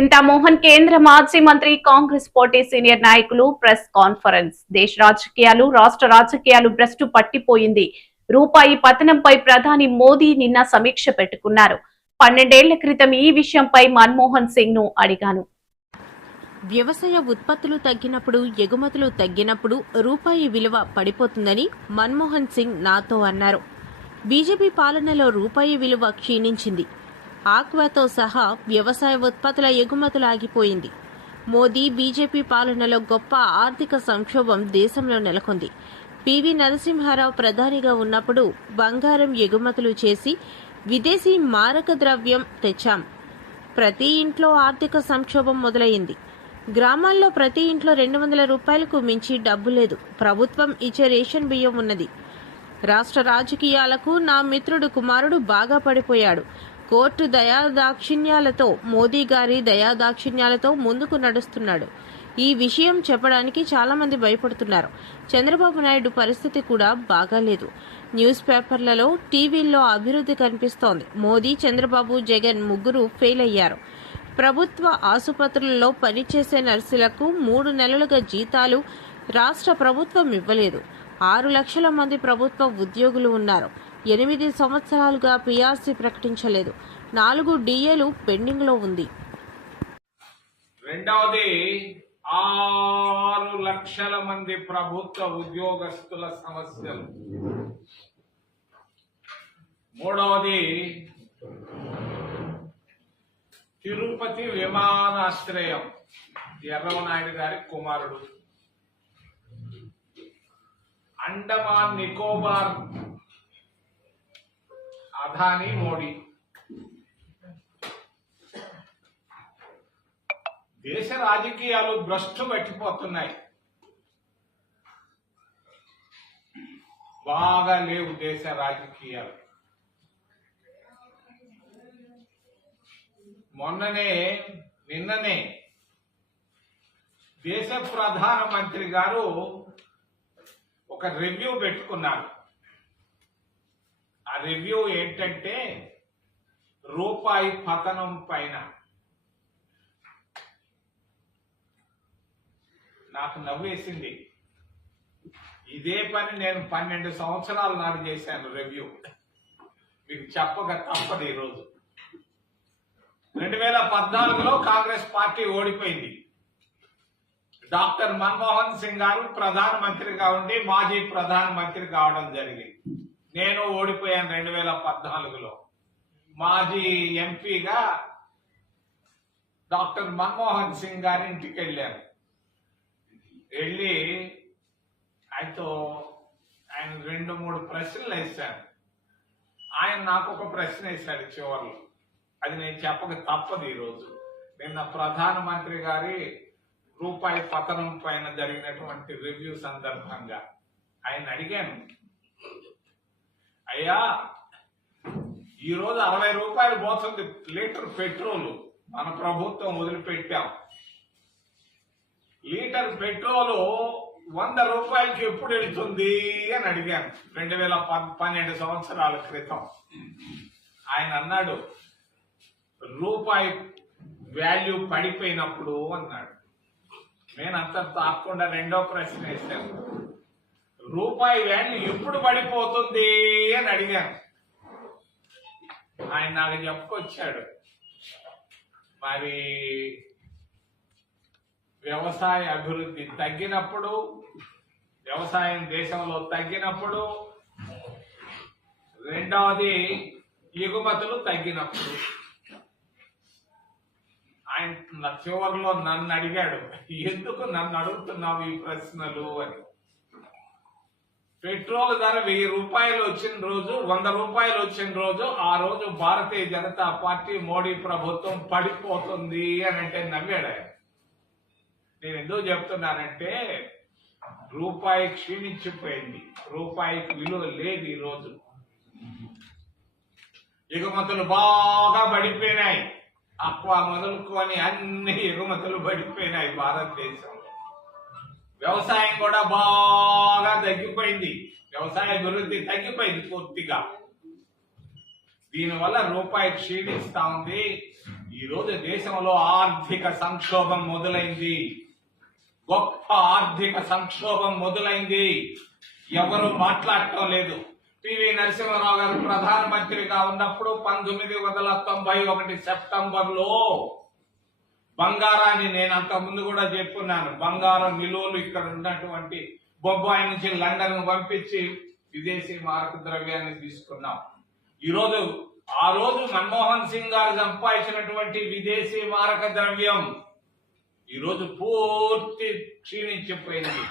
చింతామోహన్ కేంద్ర మాజీ మంత్రి కాంగ్రెస్ పార్టీ సీనియర్ నాయకులు ప్రెస్ కాన్ఫరెన్స్. దేశ రాజకీయాలు రాష్ట్ర రాజకీయాలు భ్రష్టు పట్టిపోయింది. రూపాయి పతనంపై ప్రధాని మోదీ నిన్న సమీక్ష పెట్టుకున్నారు. 12 ఏళ్ల క్రితం ఈ విషయంపై మన్మోహన్ సింగ్ ను అడిగాను. వ్యవసాయ ఉత్పత్తులు తగ్గినప్పుడు, ఎగుమతులు తగ్గినప్పుడు రూపాయి విలువ పడిపోతుందని మన్మోహన్ సింగ్ నాతో అన్నారు. బీజేపీ పాలనలో రూపాయి విలువ క్షీణించింది. ఆక్వాతో సహా వ్యవసాయ ఉత్పత్తుల ఎగుమతులు ఆగిపోయింది. మోదీ బీజేపీ పాలనలో గొప్ప ఆర్థిక సంక్షోభం దేశంలో నెలకొంది. పివి నరసింహారావు ప్రధానిగా ఉన్నప్పుడు బంగారం ఎగుమతులు చేసి విదేశీ మారక ద్రవ్యం తెచ్చాం. ప్రతి ఇంట్లో ఆర్థిక సంక్షోభం మొదలైంది. గ్రామాల్లో ప్రతి ఇంట్లో 200 రూపాయలకు మించి డబ్బు లేదు. ప్రభుత్వం ఇచ్చే రేషన్ బియ్యం ఉన్నది. రాష్ట్ర రాజకీయాలకు నా మిత్రుడు కుమారుడు బాగా పడిపోయాడు. కోర్టు దయాదాక్షిణ్యాలతో, మోదీ గారి దయాదాక్షిణ్యాలతో ముందుకు నడుస్తున్నాడు. ఈ విషయం చెప్పడానికి చాలా మంది భయపడుతున్నారు. చంద్రబాబు నాయుడు పరిస్థితి కూడా బాగాలేదు. న్యూస్ పేపర్లలో, టీవీల్లో అభివృద్ధి కనిపిస్తోంది. మోదీ, చంద్రబాబు, జగన్ ముగ్గురు ఫెయిల్ అయ్యారు. ప్రభుత్వ ఆసుపత్రులలో పనిచేసే నర్సులకు 3 నెలలుగా జీతాలు రాష్ట్ర ప్రభుత్వం ఇవ్వలేదు. 6 లక్షల మంది ప్రభుత్వ ఉద్యోగులు ఉన్నారు. 8 సంవత్సరాలుగా పీఆర్సీ ప్రకటించలేదు. 4 డిఏలు పెండింగ్ లో ఉంది. రెండవది 6 లక్షల మంది ప్రభుత్వ ఉద్యోగస్తుల సమస్యలు. మూడవది తిరుపతి విమానాశ్రయం, ఎర్రవనాయుడు గారి కుమారుడు. అండమాన్ నికోబార్ అదానీ మోడీ. దేశ రాజకీయాలు భ్రష్టు పట్టిపోతున్నాయి. బాగా లేవు దేశ రాజకీయాలు. నిన్ననే దేశ ప్రధానమంత్రి గారు ఒక రివ్యూ పెట్టుకున్నారు. ఆ రివ్యూ ఏంటంటే రూపాయి పతనం పైన. నాకు నవ్వేసింది. ఇదే పని నేను 12 సంవత్సరాల నాడు చేశాను రివ్యూ. మీకు చెప్పక తప్పదు. ఈరోజు 2014లో కాంగ్రెస్ పార్టీ ఓడిపోయింది. డాక్టర్ మన్మోహన్ సింగ్ గారు ప్రధానమంత్రిగా ఉండి మాజీ ప్రధానమంత్రి కావడం జరిగింది. నేను ఓడిపోయాను 2014లో. మాజీ ఎంపీగా డాక్టర్ మన్మోహన్ సింగ్ గారి ఇంటికి వెళ్ళాను. వెళ్ళి ఆయన 2-3 ప్రశ్నలు వేశాను. ఆయన నాకు ఒక ప్రశ్న వేశాడు చివరిలో. అది నేను చెప్పక తప్పదు. ఈరోజు నిన్న ప్రధానమంత్రి గారి రూపాయి పతనం పైన జరిగినటువంటి రివ్యూ సందర్భంగా ఆయన అడిగాను, అయ్యా ఈరోజు 60 రూపాయలు పోతుంది లీటర్ పెట్రోలు. మన ప్రభుత్వం వదిలిపెట్టాం. లీటర్ పెట్రోలు 100 రూపాయలకి ఎప్పుడు వెళ్తుంది అని అడిగాను 2012 సంవత్సరాల క్రితం. ఆయన అన్నాడు, రూపాయి వాల్యూ పడిపోయినప్పుడు అన్నాడు. నేనంత తాకుండా రెండో ప్రశ్న వేశాను, రూపాయి వాల్యూ ఎప్పుడు పడిపోతుంది అని అడిగాను. ఆయన నాకు చెప్పుకొచ్చాడు, మరి వ్యవసాయ అభివృద్ధి తగ్గినప్పుడు, వ్యవసాయం దేశంలో తగ్గినప్పుడు, రెండవది ఎగుమతులు తగ్గినప్పుడు. ఆయన చివరిలో నన్ను అడిగాడు, ఎందుకు నన్ను అడుగుతున్నావు ఈ ప్రశ్నలు అని. పెట్రోల్ ధర 1000 రూపాయలు వచ్చిన రోజు, 100 రూపాయలు వచ్చిన రోజు, ఆ రోజు భారతీయ జనతా పార్టీ మోడీ ప్రభుత్వం పడిపోతుంది అని అంటే నవ్వాడు ఆయన. నేను ఎందుకు చెప్తున్నానంటే రూపాయి క్షీణించిపోయింది. రూపాయికి విలువ లేదు. ఈరోజు ఎగుమతులు బాగా పడిపోయినాయి. అక్వా మొదలుకొని అన్ని ఎగుమతులు పడిపోయినాయి భారతదేశంలో. వ్యవసాయం కూడా బాగా తగ్గిపోయింది. వ్యవసాయ అభివృద్ధి తగ్గిపోయింది పూర్తిగా. దీనివల్ల రూపాయి క్షీణిస్తా ఉంది. ఈ రోజు దేశంలో ఆర్థిక సంక్షోభం మొదలైంది. గొప్ప ఆర్థిక సంక్షోభం మొదలైంది. ఎవరు మాట్లాడటం లేదు. పివి నరసింహారావు గారు ప్రధానమంత్రిగా ఉన్నప్పుడు 1991 సెప్టెంబర్లో బంగారాన్ని, నేను అంత ముందు కూడా చెప్పున్నాను, బంగారం నిలువలు ఇక్కడ ఉన్నటువంటి బొంబాయి నుంచి లండన్ పంపించి విదేశీ మారక ద్రవ్యాన్ని తీసుకున్నాం. ఆ రోజు మన్మోహన్ సింగ్ గారు సంపాదించినటువంటి విదేశీ మారక ద్రవ్యం ఈ రోజు పూర్తి క్షీణించిపోయింది,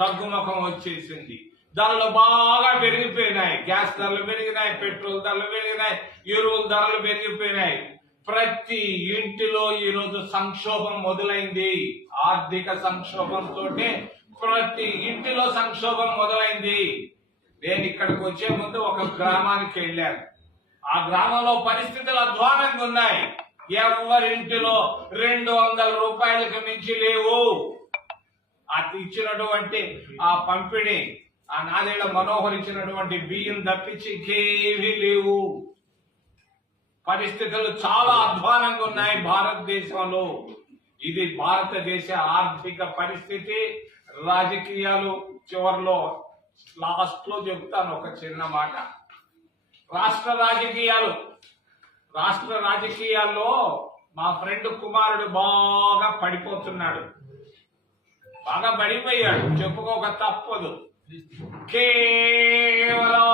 తగ్గుముఖం వచ్చేసింది. ధరలు బాగా పెరిగిపోయినాయి. గ్యాస్ ధరలు పెరిగినాయి, పెట్రోల్ ధరలు పెరిగినాయి, ఎరువుల ధరలు పెరిగిపోయినాయి. ప్రతి ఇంటిలో ఈ రోజు సంక్షోభం మొదలైంది. ఆర్థిక సంక్షోభంతో ప్రతి ఇంటిలో సంక్షోభం మొదలైంది. నేను ఇక్కడికి వచ్చే ముందు ఒక గ్రామానికి వెళ్ళాను. ఆ గ్రామంలో పరిస్థితులు అధ్వానంగా ఉన్నాయి. ఎవరింటిలో 200 రూపాయలకు మించి లేవు. అది ఇచ్చినటువంటి ఆ పంపిణీ, ఆ నాదేళ్ల మనోహర్ ఇచ్చినటువంటి బియ్యం తప్పించి ఇంకేమీ లేవు. పరిస్థితులు చాలా అధ్వానంగా ఉన్నాయి భారతదేశంలో. ఇది భారతదేశ ఆర్థిక పరిస్థితి. రాజకీయాలు చివరిలో లాస్ట్ లో చెప్తాను ఒక చిన్న మాట. రాష్ట్ర రాజకీయాల్లో మా ఫ్రెండ్ కుమారుడు బాగా పడిపోతున్నాడు. బాగా పడిపోయాడు, చెప్పుకోక తప్పదు. కేవలం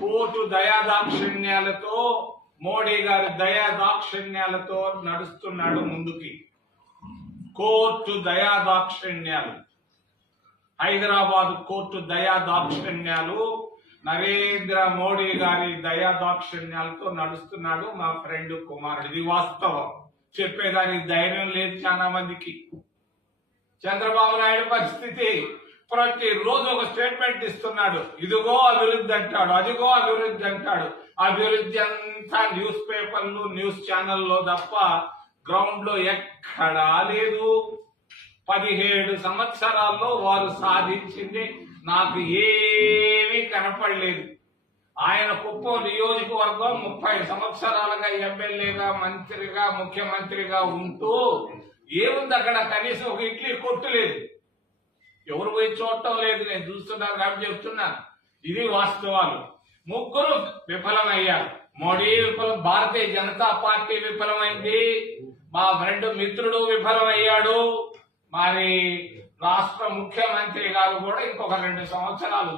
కోర్టు దయాదాక్షిణ్యాలతో, మోడీ గారి దయాదాక్షిణ్యాలతో నడుస్తున్నాడు ముందుకి. కోర్టు దయాదాక్షిణ్యాలు, హైదరాబాద్ కోర్టు దయాదాక్షిణ్యాలు, నరేంద్ర మోడీ గారి దయాదాక్షిణ్యాలతో నడుస్తున్నాడు మా ఫ్రెండ్ కుమారుడు. ఇది వాస్తవం. చెప్పేదానికి ధైర్యం లేదు చాలా మందికి. చంద్రబాబు నాయుడు పరిస్థితి, ప్రతిరోజు ఒక స్టేట్మెంట్ ఇస్తున్నాడు. ఇదిగో అభివృద్ధి అంటాడు, అదిగో అభివృద్ధి అంటాడు. అభివృద్ధి అంతా న్యూస్ పేపర్లు, న్యూస్ ఛానల్లో తప్ప గ్రౌండ్ లో ఎక్కడా లేదు. 17 సంవత్సరాల్లో వారు సాధించింది నాకు ఏమీ కనపడలేదు. ఆయన కుప్పం నియోజకవర్గం 30 సంవత్సరాలుగా ఎమ్మెల్యేగా, మంత్రిగా, ముఖ్యమంత్రిగా ఉంటూ ఏముంది అక్కడ? కనీసం ఒక ఇడ్లీ కొట్టు లేదు. ఎవరు పోయి చూడటం లేదు. నేను చూస్తున్నాను కాబట్టి చెప్తున్నాను. ఇది వాస్తవాలు. ముగ్గురు విఫలమయ్యారు. మోడీ విఫలం, భారతీయ జనతా పార్టీ విఫలమైంది, మా ఫ్రెండ్ మిత్రుడు విఫలమయ్యాడు. మరి రాష్ట్ర ముఖ్యమంత్రి గారు కూడా ఇంకొక 2 సంవత్సరాలు